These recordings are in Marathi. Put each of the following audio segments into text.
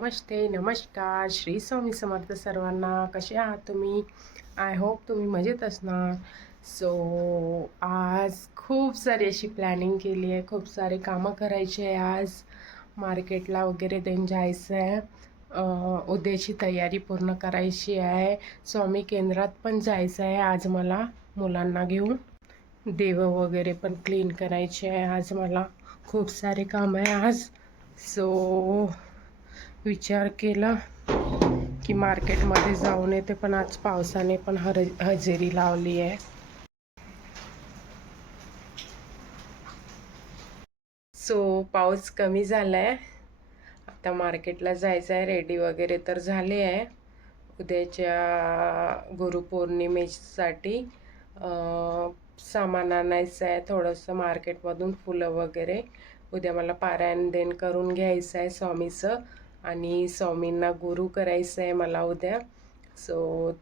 नमस्ते नमस्कार श्री स्वामी समर्थ सर्वांना. कसे आहात तुम्ही? आय होप तुम्ही मजेत असणार. आज खूप सारी अशी प्लॅनिंग केली आहे. खूप सारे कामं करायचे आहे. आज मार्केटला वगैरे देऊन जायचं आहे. उद्याची तयारी पूर्ण करायची आहे. स्वामी केंद्रात पण जायचं आहे आज मला मुलांना घेऊन. देव वगैरे पण क्लीन करायचे आहे आज मला. खूप सारे काम आहे आज. विचार केला की मार्केटमध्ये जाऊन येते, पण आज पावसाने पण हजेरी लावली आहे. पाऊस कमी झाला आहे. आता मार्केटला जायचं आहे. रेडी वगैरे तर झाले आहे. उद्याच्या गुरुपौर्णिमेसाठी सामान आणायचं आहे थोडंसं मार्केटमधून, फुलं वगैरे. उद्या मला पारायण देण करून घ्यायचं आहे स्वामीचं, आणि स्वामींना गुरु करायचं आहे मला उद्या.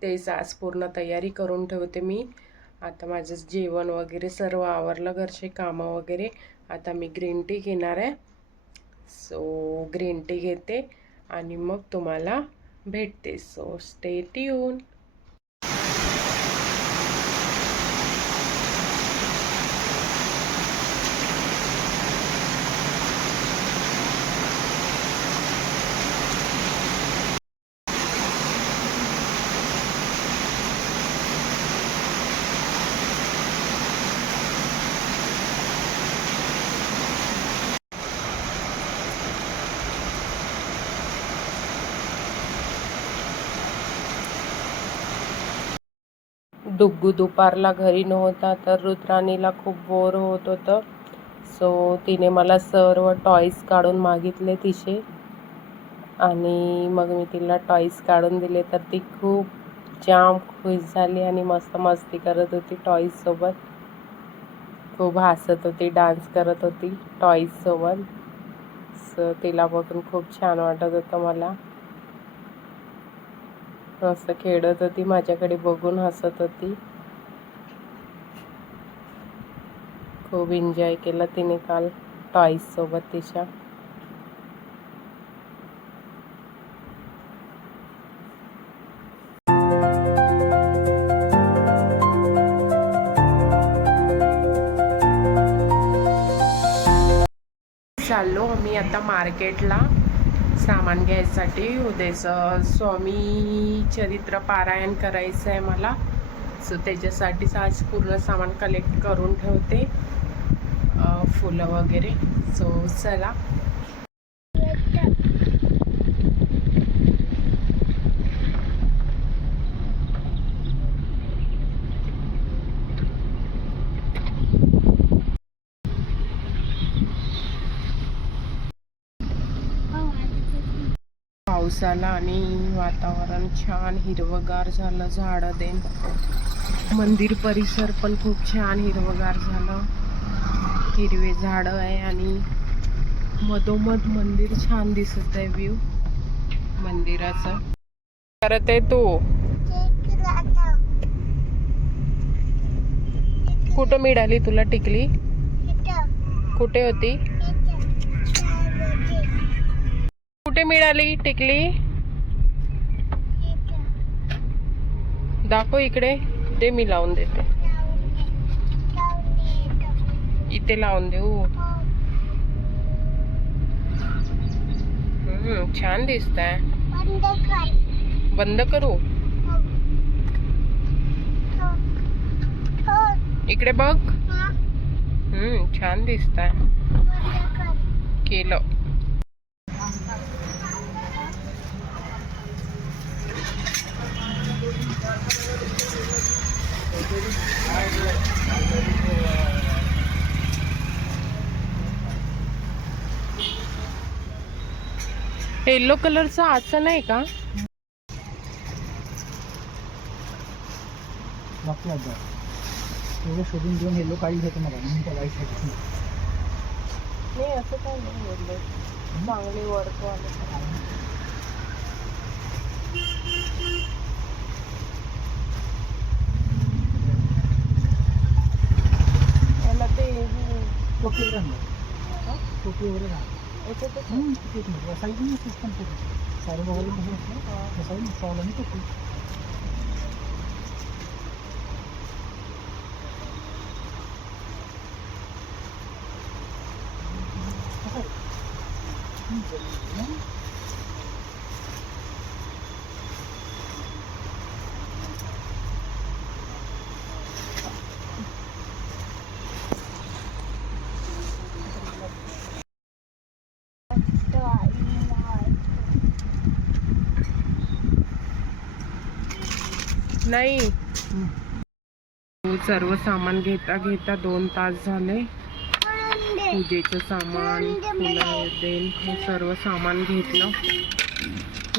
तेच आज पूर्ण तयारी करून ठेवते मी. आता माझं जेवण वगैरे सर्व आवरलं, घरचे कामं वगैरे. आता मी ग्रीन टी घेणार आहे. ग्रीन टी घेते आणि मग तुम्हाला भेटते. Stay tune. डुग्गू दुपारला घरी नव्हता, तर रुद्राणीला खूप बोर होत होतं. तिने मला सर्व टॉईज काढून मागितले तिचे, आणि मग मी तिला टॉईज काढून दिले. तर ती खूप जाम खुश झाली आणि मस्त मस्ती करत होती टॉईजसोबत. खूप हसत होती, डान्स करत होती टॉईजसोबत. तिला बघून खूप छान वाटत होतं मला. मस्त खेळत होती, माझ्याकडे बघून हसत होती. खूप एन्जॉय केला तिने काल टॉईज सोबत तिच्या. चाललो आम्ही आता मार्केटला सामान घ्यायसाठी. उद्याचं स्वामी चरित्र पारायण करायचं आहे मला. त्याच्यासाठीच आज पूर्ण सामान कलेक्ट करून ठेवते, फुलं वगैरे. चला. पाऊस आला आणि वातावरण छान हिरवगार झालं. झाडं देन मंदिर परिसर पण खूप छान हिरवगार झालं. हिरवे झाडं आहे आणि मधोमध मंदिर छान दिसत आहे. व्ह्यू मंदिराचं. करत आहे तू? कुठं मिळाली तुला टिकली? कुठे होती? कुठे मिळाली टिकली? दाखव इकडे. दे, मी लावून देते. इथे लावून देऊ? छान दिसतंय. बंद करू? इकडे बघ. छान दिसतंय. केलं. येलो कलरचं असं नाही का? शोधून घेऊन येलो काढली घेतो मला, वाईट नाही, असं काय नाही बोललं. चांगली वडतो आलं. याला ते टोपली वगैरे किती बसायची सिस्टम केली सारे बघायला कसं असतं बसायला चावला नाही कसं नाही सर्व सामान घेता घेता 2 तास झाले. पूजेचं सामान, फुलं देन हे सर्व सामान घेतलं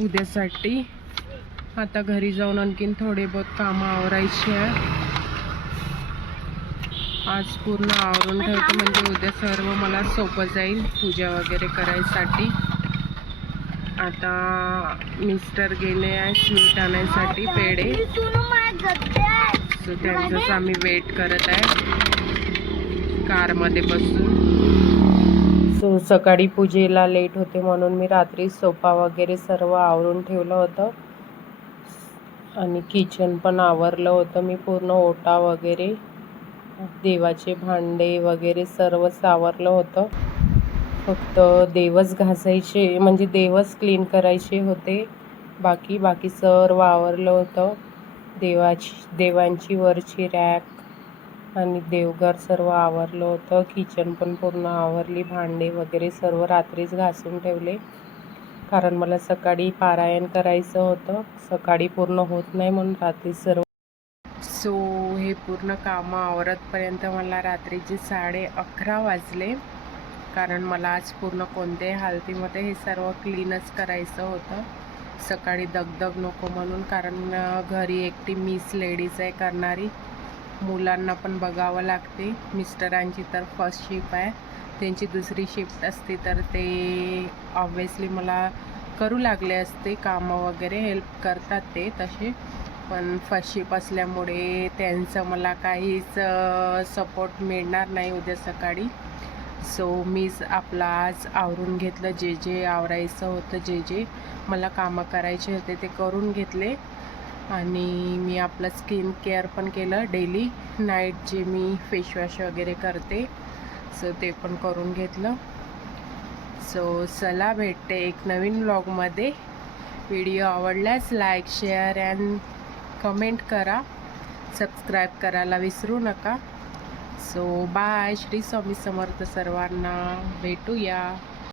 उद्यासाठी. आता घरी जाऊन आणखीन थोडे बहुत कामं आवरायची आहे. आज पूर्ण आवरून ठेवतो म्हणजे उद्या सर्व मला सोपं जाईल पूजा वगैरे करायसाठी. आता मिस्टर गेले आहे स्वीट आणायसाठी, पेढे. सो त्यांचंच आम्ही वेट करत आहे कारमध्ये बसून. सो सकाळी पूजेला लेट होते म्हणून मी रात्री सोफा वगैरे सर्व आवरून ठेवलं होतं आणि किचन पण आवरलं होतं मी पूर्ण. ओटा वगैरे, देवाचे भांडे वगैरे सर्व आवरलं होतं. फक्त देवच घासायचे म्हणजे देवच क्लीन करायचे होते. बाकी सर्व आवरलं होतं. देवांची वरची रॅक आणि देवघर सर्व आवरलं होतं. किचन पण पूर्ण आवरली. भांडे वगैरे सर्व रात्रीच घासून ठेवले कारण मला सकाळी पारायण करायचं होतं. सकाळी पूर्ण होत नाही म्हणून रात्री सर्व. सो हे पूर्ण कामं आवरतपर्यंत मला रात्रीचे 11:30 वाजले कारण मला आज पूर्ण कोणत्याही हालतीमध्ये हे सर्व क्लीनच करायचं होतं. सकाळी दगदग नको म्हणून, कारण घरी एकटी मीच लेडीज आहे करणारी. मुलांना पण बघावं लागते. मिस्टरांची तर फर्स्ट शिफ्ट आहे, त्यांची दुसरी शिफ्ट असते तर ते ऑब्व्हियसली मला करू लागले असते कामं वगैरे, हेल्प करतात ते तसे. पण फर्स्ट शिफ्ट असल्यामुळे त्यांचं मला काहीच सपोर्ट मिळणार नाही उद्या सकाळी. सो मीच आपला आज आवरून घेतलं. जे आवरायचं होतं, जे मला कामं करायचे होते ते करून घेतले. आणि मी आपलं स्किन केअर पण केलं. डेली नाईट जे मी फेसवॉश वगैरे करते सो ते पण करून घेतलं. सो चला भेटते एक नवीन व्लॉगमध्ये. व्हिडिओ आवडल्यास लाईक, शेअर अँड कमेंट करा. सबस्क्राईब करायला विसरू नका. So bye. श्री स्वामी समर्थ सर्वांना. भेटूया.